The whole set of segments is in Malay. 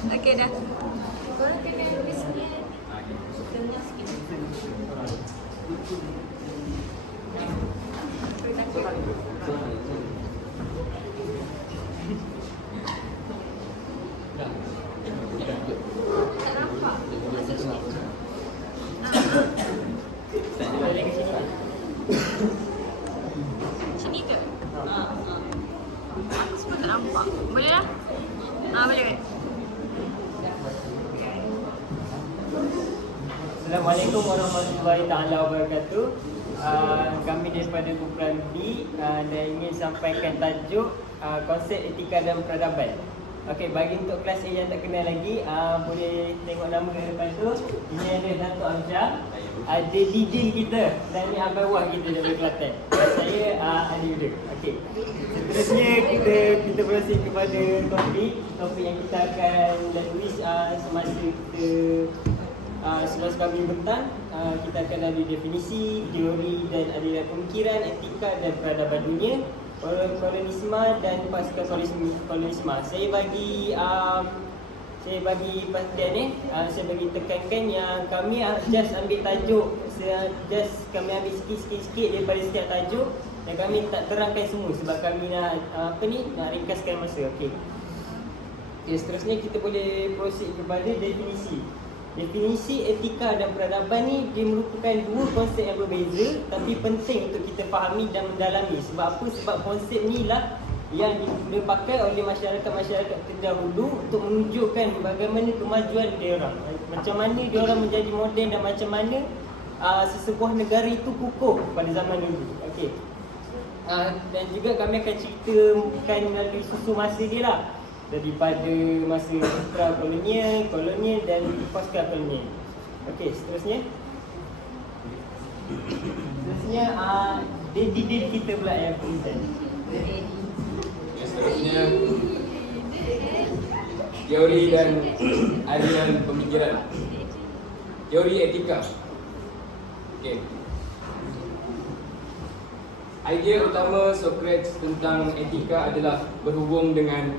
Okey dah. Korang kena habis ni. Setengah sikit. Tak nampak. Masuk sikit. Sini ke? Aku semua tak nampak. Boleh lah? Boleh. Assalamualaikum warahmatullahi taala wabarakatuh. Kami daripada kumpulan B dan ingin sampaikan tajuk konsep etika dan peradaban. Okey, bagi untuk kelas A yang tak kenal lagi, boleh tengok nama kat depan tu. Ini ada Dato' Amsyah, ada Didin kita dan ni Abang Wah kita daripada Kelantan. Saya Ali Uda. Okey. Seterusnya kita berusaha kepada topik yang kita akan lalui semasa kita selepas kami bentang. Kita akan lalui definisi, teori dan aliran pemikiran, etika dan peradaban dunia, kolonisme dan pasca kolonisme. Saya bagi perhatian saya bagi tekankan yang kami just ambil tajuk, kami ambil sikit-sikit daripada setiap tajuk dan kami tak terangkan semua sebab kami nak nak ringkaskan masa. Okey. Seterusnya kita boleh proceed kepada definisi. Definisi etika dan peradaban ni dia merupakan dua konsep yang berbeza tapi penting untuk kita fahami dan mendalami. Sebab apa? Sebab konsep ni lah yang dipakai oleh masyarakat terdahulu untuk menunjukkan bagaimana kemajuan dia orang. Macam mana dia orang menjadi moden dan macam mana sesebuah negara itu kukuh pada zaman dulu. Okey. Dan juga kami akan ceritakan melalui susu masa dia lah. Daripada masa kolonial dan pasca kolonial. Okey, seterusnya Didin kita pula yang present. Seterusnya teori dan aliran pemikiran. Teori etika. Okey. Idea utama Socrates tentang etika adalah berhubung dengan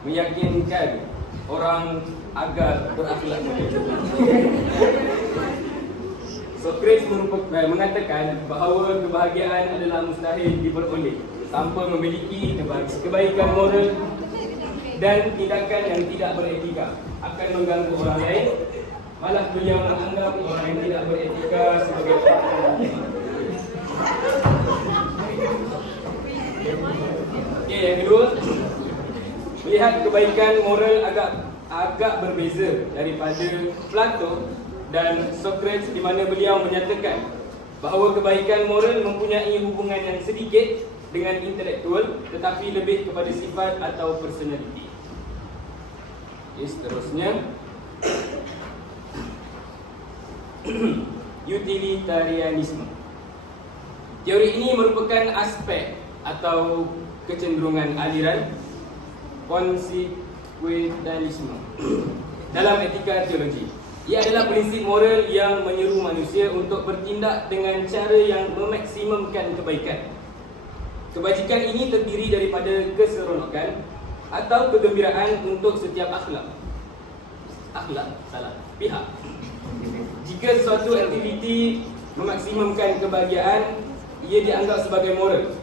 meyakinkan orang agar berakhlak mulia. Socrates mengatakan bahawa kebahagiaan adalah mustahil diperoleh tanpa memiliki kebaikan moral dan tindakan yang tidak beretika akan mengganggu orang lain. Malah beliau menganggap orang yang tidak beretika sebagai faktor. Okey, yang kedua, melihat kebaikan moral agak berbeza daripada Plato dan Socrates, di mana beliau menyatakan bahawa kebaikan moral mempunyai hubungan yang sedikit dengan intelektual tetapi lebih kepada sifat atau personality. Seterusnya utilitarianisme. Teori ini merupakan aspek atau kecenderungan aliran konsekutivisme dalam etika teologi. Ia adalah prinsip moral yang menyeru manusia untuk bertindak dengan cara yang memaksimumkan kebaikan. Kebajikan ini terdiri daripada keseronokan atau kegembiraan untuk setiap pihak. Jika sesuatu aktiviti memaksimumkan kebahagiaan, ia dianggap sebagai moral.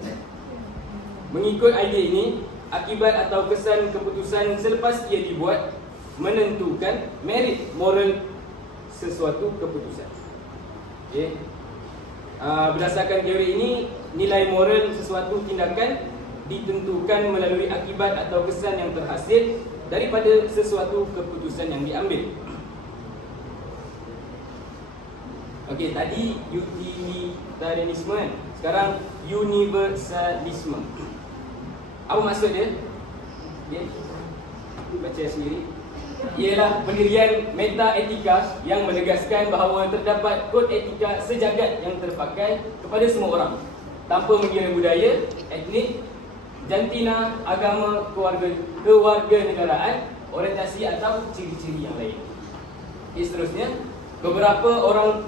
Mengikut idea ini, akibat atau kesan keputusan selepas ia dibuat menentukan merit moral sesuatu keputusan. Okey. Berdasarkan teori ini, nilai moral sesuatu tindakan ditentukan melalui akibat atau kesan yang terhasil daripada sesuatu keputusan yang diambil. Okey, tadi utilitarianisme kan? Sekarang universalisme. Apa maksud dia? Okay. Baca sendiri. Ialah pendirian meta-etika yang menegaskan bahawa terdapat kod etika sejagat yang terpakai kepada semua orang tanpa mengira budaya, etnik, jantina, agama, kewarganegaraan, orientasi atau ciri-ciri yang lain. Seterusnya, beberapa orang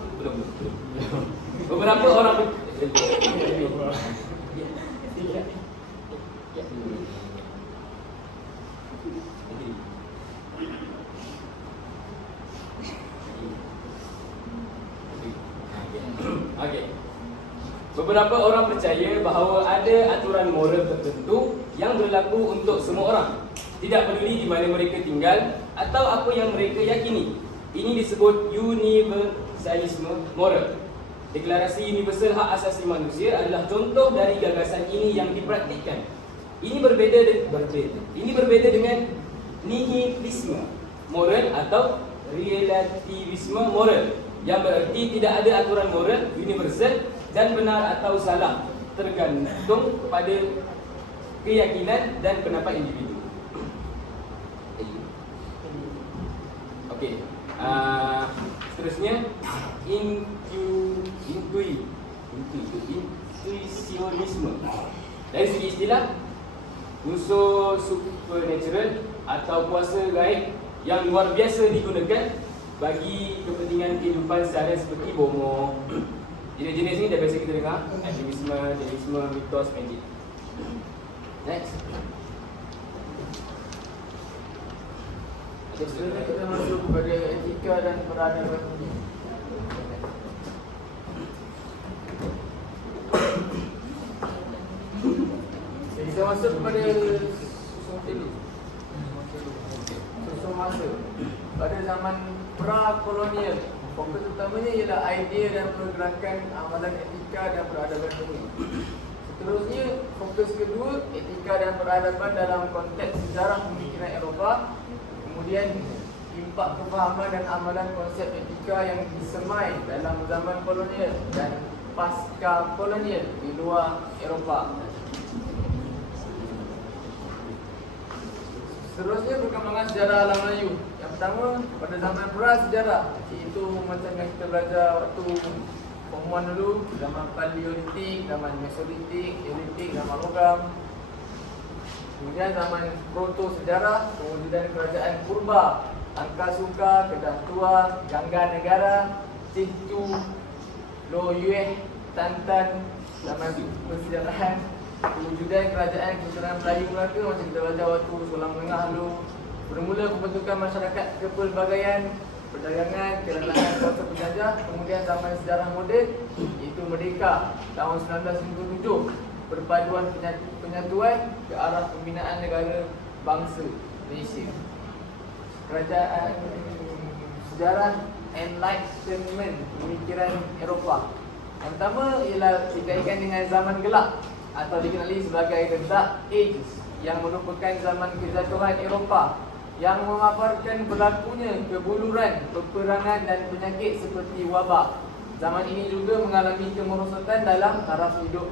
Beberapa orang percaya bahawa ada aturan moral tertentu yang berlaku untuk semua orang, tidak peduli di mana mereka tinggal atau apa yang mereka yakini. Ini disebut universalisme moral. Deklarasi Universal Hak Asasi Manusia adalah contoh dari gagasan ini yang dipraktikkan. Ini berbeda dengan nihilisme moral atau relativisme moral, yang berarti tidak ada aturan moral universal dan benar atau salah, tergantung kepada keyakinan dan pendapat individu. Okey. Seterusnya intuisionisme. Dari segi istilah, unsur supernatural atau kuasa gaib yang luar biasa digunakan bagi kepentingan kehidupan seharian seperti bomo. Jenis-jenis ni dah biasa kita dengar, aktivisme, deisme, mitos, magic. Next. Sebenarnya kita masuk kepada etika dan peradaban. Jadi kita masuk kepada susun masa. Pada zaman pra-kolonial, fokus utamanya ialah idea dan pergerakan amalan etika dan peradaban ini. Seterusnya, fokus kedua, etika dan peradaban dalam konteks sejarah pemikiran Eropah. Kemudian impak kefahaman dan amalan konsep etika yang disemai dalam zaman kolonial dan pasca kolonial di luar Eropah. Seterusnya perkembangan sejarah alam Melayu. Yang pertama, pada zaman prasejarah, iaitu macam yang kita belajar waktu form 1 dulu, zaman Paleolitik, zaman Mesolitik, Neolitik, zaman logam. Kemudian zaman proto-sejarah, kewujudan kerajaan purba, Angkasuka, Kedah Tua, Gangga Negara, Cintu, Lo Yue, Tantan. Zaman persejarahan, kewujudan kerajaan keturunan Melayu Melaka, macam kita belajar waktu Sulam Menengah dulu. Bermula pembentukan masyarakat kepelbagaian, perdagangan, kerajaan kuasa penjajah. Kemudian zaman sejarah moden, iaitu Merdeka tahun 1957. Perpaduan penyatuan ke arah pembinaan negara bangsa Malaysia. Kerajaan sejarah Enlightenment, pemikiran Eropah. Yang pertama ialah dikaitkan dengan zaman gelap atau dikenali sebagai The Dark Ages, yang merupakan zaman kejatuhan Eropah yang memaparkan berlakunya kebuluran, peperangan dan penyakit seperti wabak. Zaman ini juga mengalami kemerosotan dalam taraf hidup,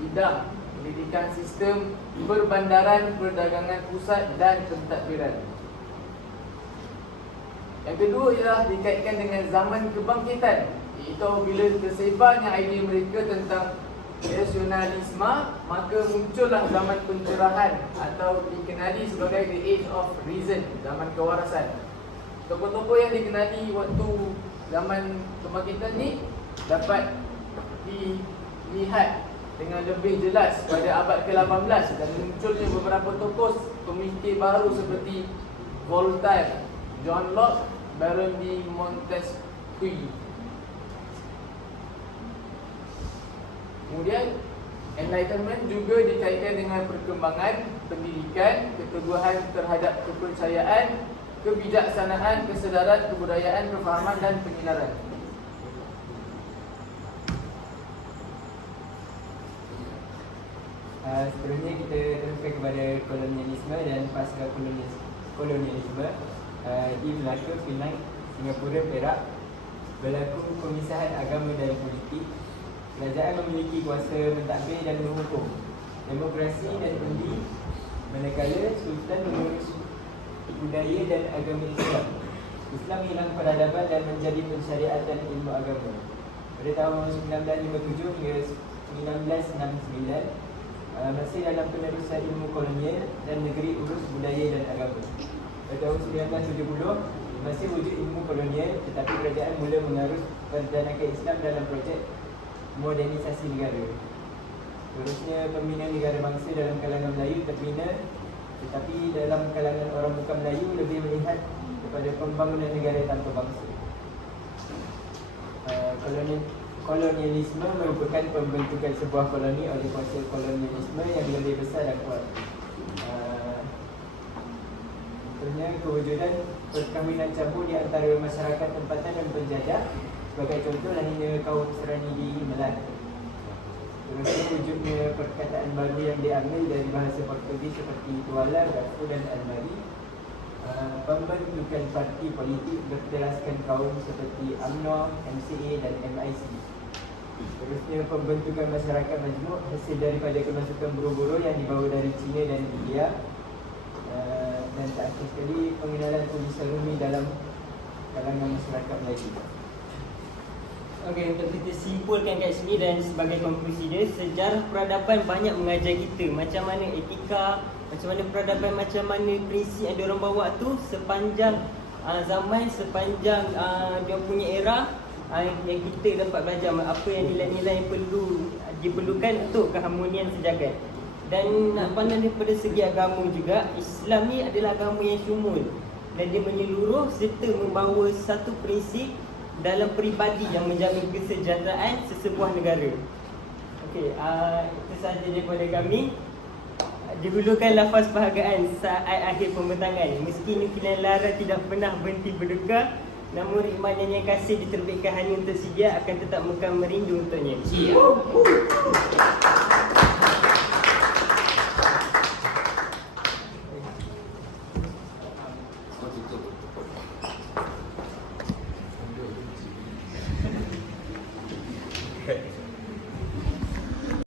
bidang pendidikan, sistem perbandaran, perdagangan pusat dan pentadbiran. Yang kedua ialah dikaitkan dengan zaman kebangkitan, iaitu bila tersebarnya idea mereka tentang rasionalisme, maka muncullah zaman pencerahan atau dikenali sebagai the age of reason, zaman kewarasan. Tokoh-tokoh yang dikenali waktu zaman kebangkitan ni dapat dilihat dengan lebih jelas pada abad ke-18 dan munculnya beberapa tokoh pemikir baru seperti Voltaire, John Locke, Baron de Montesquieu. Kemudian Enlightenment juga dikaitkan dengan perkembangan pendidikan, keteguhan terhadap kepercayaan, kebijaksanaan, kesedaran, kebudayaan, kefahaman dan penyinaran. Seterusnya kita teruskan kepada kolonialisme dan pasca kolonialisme. Di Melaka, Penang, Singapura, Perak berlaku pemisahan agama dan politik. Kerajaan memiliki kuasa mentadbir dan menghukum, demokrasi dan undi, manakala Sultan mengurus budaya dan agama Islam. Islam hilang peradaban dan menjadi pensyariatan ilmu agama. Pada tahun 1957 hingga 1969, masih dalam penerusan ilmu kolonial dan negeri urus budaya dan agama. Pada tahun 1970, masih wujud ilmu kolonial, tetapi kerajaan mula mengarus perdanakan Islam dalam projek modernisasi negara. Terusnya pembinaan negara bangsa dalam kalangan Melayu terbina, tetapi dalam kalangan orang bukan Melayu lebih melihat kepada pembangunan negara tanpa bangsa. kolonialisme merupakan pembentukan sebuah koloni oleh kuasa kolonialisme yang lebih besar dan kuat. Contohnya kewujudan perkahwinan campur di antara masyarakat tempatan dan penjajah. Sebagai contoh lahirnya kaum Serani di Melaka. Terusnya wujudnya perkataan baru yang diambil dari bahasa Portugis seperti tuala, gafu dan almari. Pembentukan parti politik berteraskan kaum seperti UMNO, MCA dan MIC. Terusnya pembentukan masyarakat majmuk hasil daripada kemasukan buruh-buruh yang dibawa dari China dan India. Dan terakhir sekali pengenalan tulisan Rumi dalam kalangan masyarakat Melayu. Okey, untuk kita simpulkan kat sini dan sebagai konklusi dia, sejarah peradaban banyak mengajar kita macam mana etika, macam mana peradaban, macam mana prinsip yang diorang bawa tu sepanjang zaman, sepanjang dia punya era, yang kita dapat belajar apa yang nilai-nilai yang diperlukan untuk keharmonian sejagat. Dan nak pandang daripada segi agama juga, Islam ni adalah agama yang syumul dan dia menyeluruh serta membawa satu prinsip dalam peribadi yang menjaga kesejahteraan sesebuah negara. Okey, itu sahaja daripada kami. Dihulukan lafaz perhargaan saat akhir pembentangan. Meski nukilan lara tidak pernah berhenti berduka, namun Rikmanan yang kasih diterbitkan hanya untuk si dia akan tetap merindu untuknya.